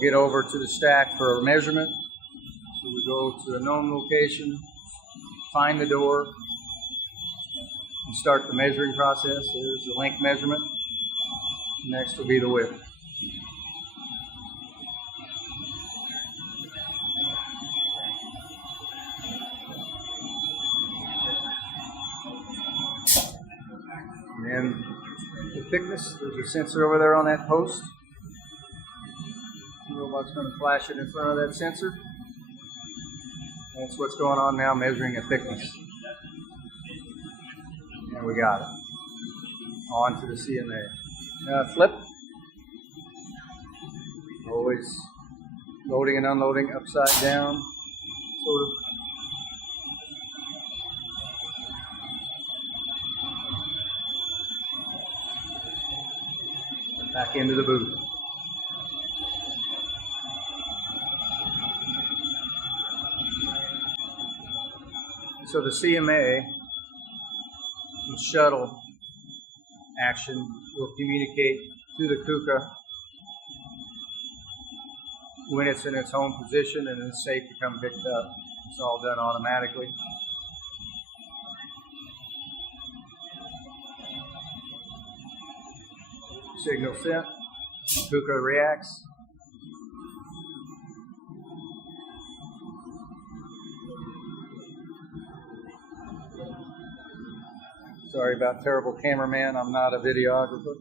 get over to the stack for a measurement. So we go to a known location, find the door, and start the measuring process. There's the length measurement. Next will be the width. And then the thickness, there's a sensor over there on that post. The robot's going to flash it in front of that sensor. That's what's going on now, measuring the thickness. And we got it. On to the CMA. Flip. Always loading and unloading upside down, sort of. Back into the booth. So the CMA, the shuttle action, will communicate to the KUKA when it's in its home position and it's safe to come picked up. It's all done automatically. Signal sent, KUKA reacts. Sorry about terrible cameraman, I'm not a videographer.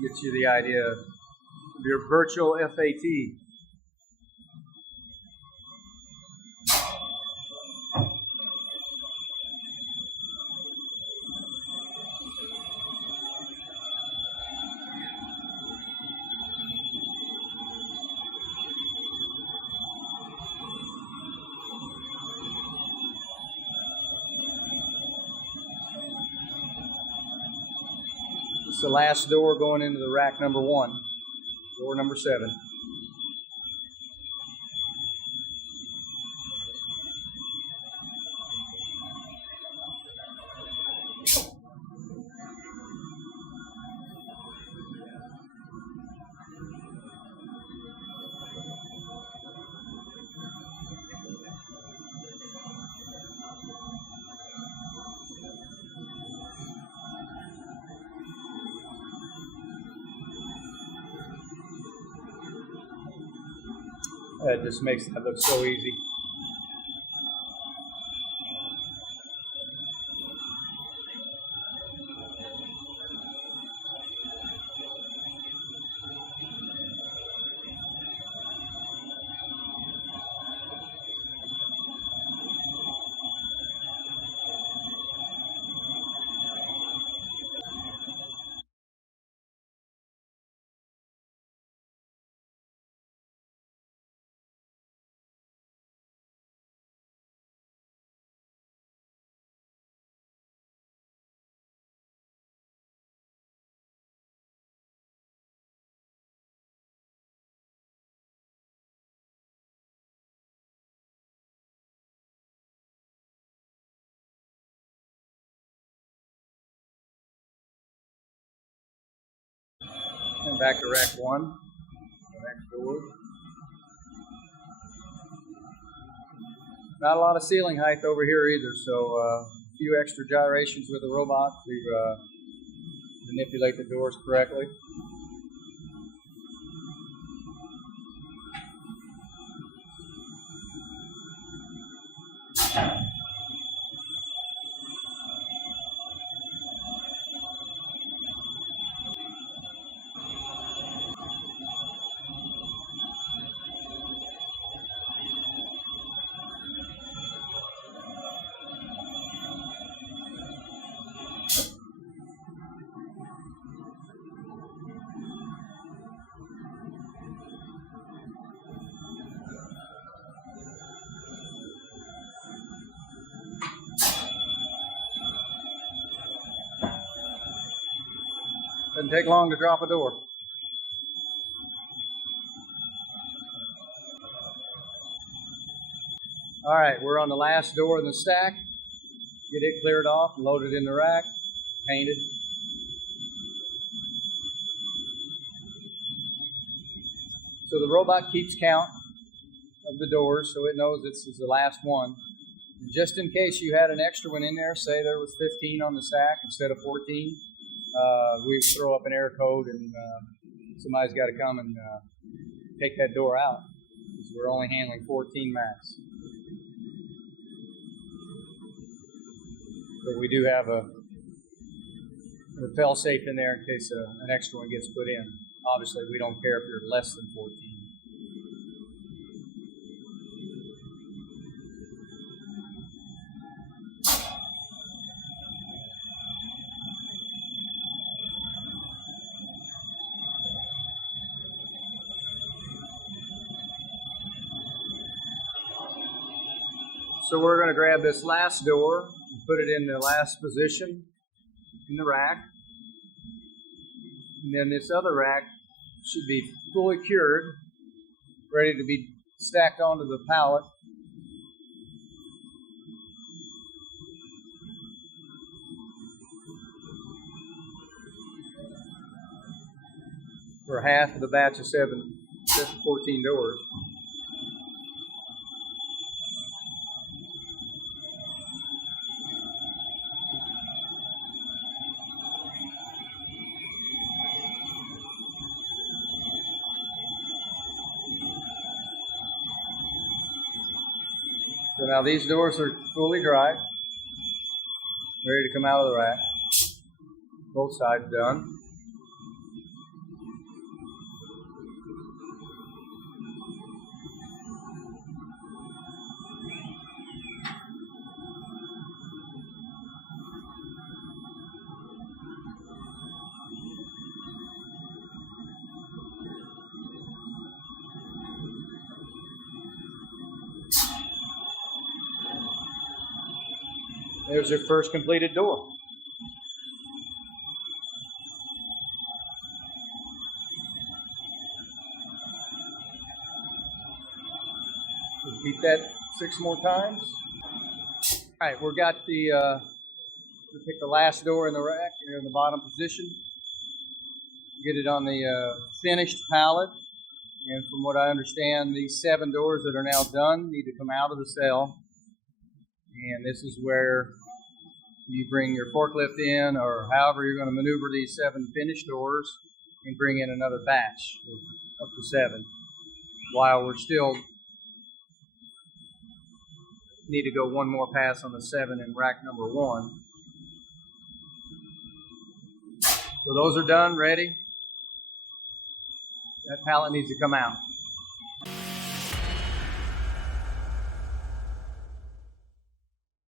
Gets you the idea of your virtual FAT. It's the last door going into the rack number 1, door number 7. That just makes that look so easy. And back to rack 1, next door. Not a lot of ceiling height over here either, so a few extra gyrations with the robot to manipulate the doors correctly. Doesn't take long to drop a door. All right, we're on the last door in the stack. Get it cleared off, load it in the rack, painted. So the robot keeps count of the doors, so it knows this is the last one. And just in case you had an extra one in there, say there was 15 on the stack instead of 14, we throw up an error code, and somebody's got to come and take that door out, because we're only handling 14 max. But we do have a fail-safe in there in case an extra one gets put in. Obviously, we don't care if you're less than 14. So we're going to grab this last door and put it in the last position in the rack. And then this other rack should be fully cured, ready to be stacked onto the pallet. For half of the batch of 14 doors. So now these doors are fully dry, ready to come out of the rack. Both sides done. There's your first completed door. Repeat that 6 more times. All right, we've got the, we pick the last door in the rack here in the bottom position. Get it on the finished pallet. And from what I understand, these 7 doors that are now done need to come out of the cell. And this is where you bring your forklift in, or however you're going to maneuver these 7 finished doors, and bring in another batch of up to 7. While we're still need to go one more pass on the 7 in rack number 1. So those are done, ready. That pallet needs to come out.